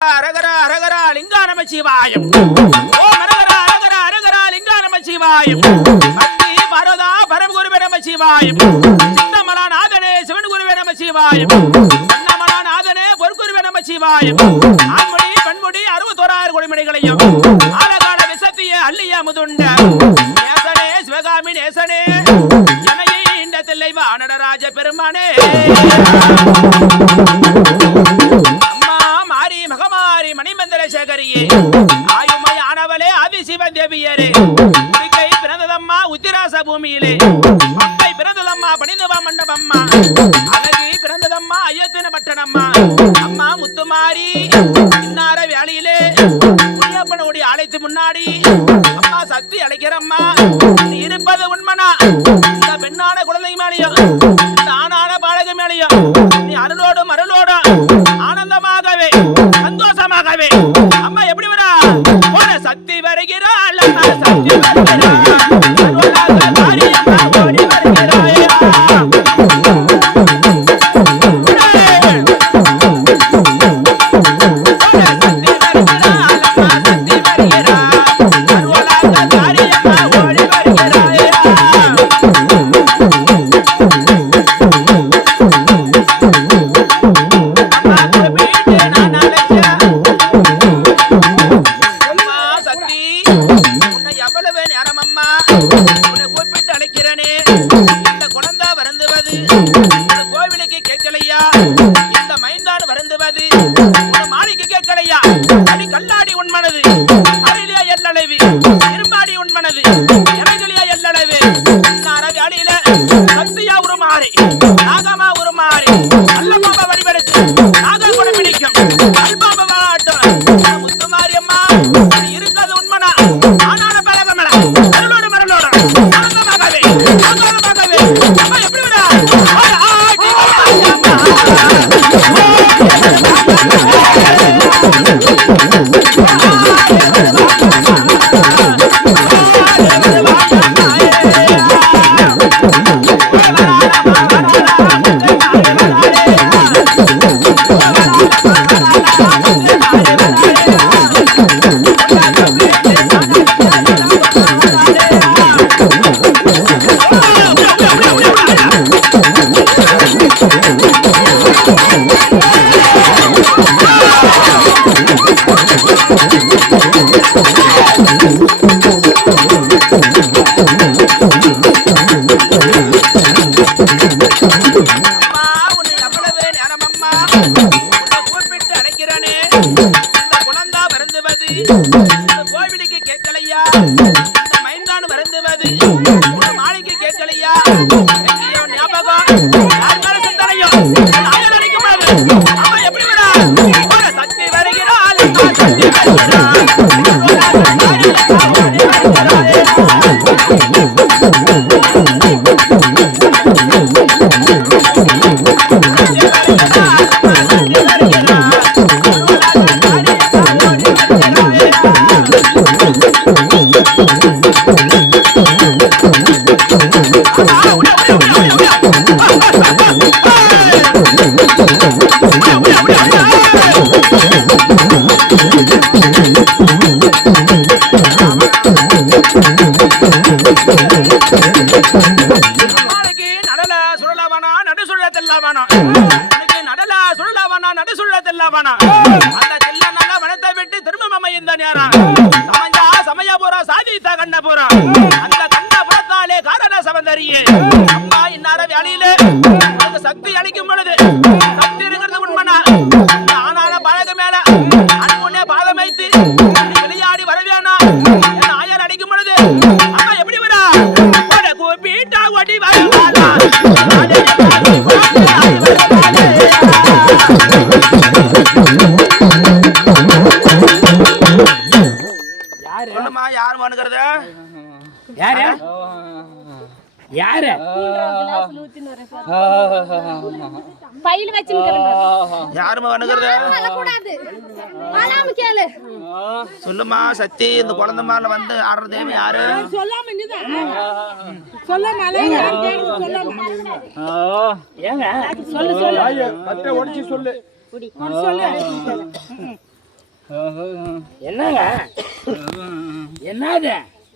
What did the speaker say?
அரகரா அரகரா லிங்கா நம சிவாயம். ஓம் அரகரா அரகரா அரகரா லிங்கா நம சிவாயம். அத்தி பரதா பரமகுருவே நம சிவாயம். சின்னமலா நாதனே சிவன் குருவே நம சிவாயம். அன்னமலா நாதனே பொற்குருவே நம சிவாயம். ஆண்மொழி பெண்மொழி 61 கொடிமணிகளையும் ஆலகால விசத்திய அள்ளிய முதுண்ட நேசனே சிவகாமி நேசனே ஜனையை இந்த தில்லை வானடராஜ பெருமானே. ஆயுமை ஆனவளே ஆதிசிவன் தேவியரே உரிக்கை பிறந்ததம்மா உத்திராச பூமியிலே அம்பை பிறந்ததம்மா பணிந்தவா மண்டபம்மா அழகு பிறந்ததம்மா ஐயத்தின பட்டணம்மா அம்மா முத்துமாரி இன்னார வேலையிலே முனியப்பனுடைய அழைத்து முன்னாடி அம்மா சக்தி அழைக்கிறம்மா நீ இருப்பது உண்மனா இந்த பெண்ணான குழந்தை மேலையும் இந்த ஆணான பாலக மேலையும் நீ அருளோடும் அருளோடும் ஆனந்தமாகவே சந்தோஷமாகவே அம்மா எப்படி வரா போன சக்தி வருகிறாள் சக்தி ஓடி வருகிறாய். கோவிலுக்கு கேட்கலையா மைந்தான் வருந்துவது மாளிகை கேட்கலையா ஞாபகம் எப்படி வரா சக்தி வருகிறாள் சக்தி அளிக்கும் பொழுது சக்தி இருக்கிறது உண்மனா ஆனால பழக மேல அன்புன்னே பாதம் வைத்து விளையாடி வரவேனா ஆயர் அடிக்கும் பொழுது அம்மா எப்படி வரா கூப்பிட்டா ஓடி வருவாளா யாரு சொல்லுமா யாரு வானுகிறது யாரு யாரு பையில வச்சிருக்கறங்க யாருமா வணங்குறது சொல்லுமா சக்தி இந்த குழந்தை மேல வந்து ஆடுறது யாரு சொல்லாம நீதான் சொல்லாம ஏங்க சொல்லு சொல்லு கட்டை ஒடிச்சு சொல்லு சொல்லு என்னங்க என்னது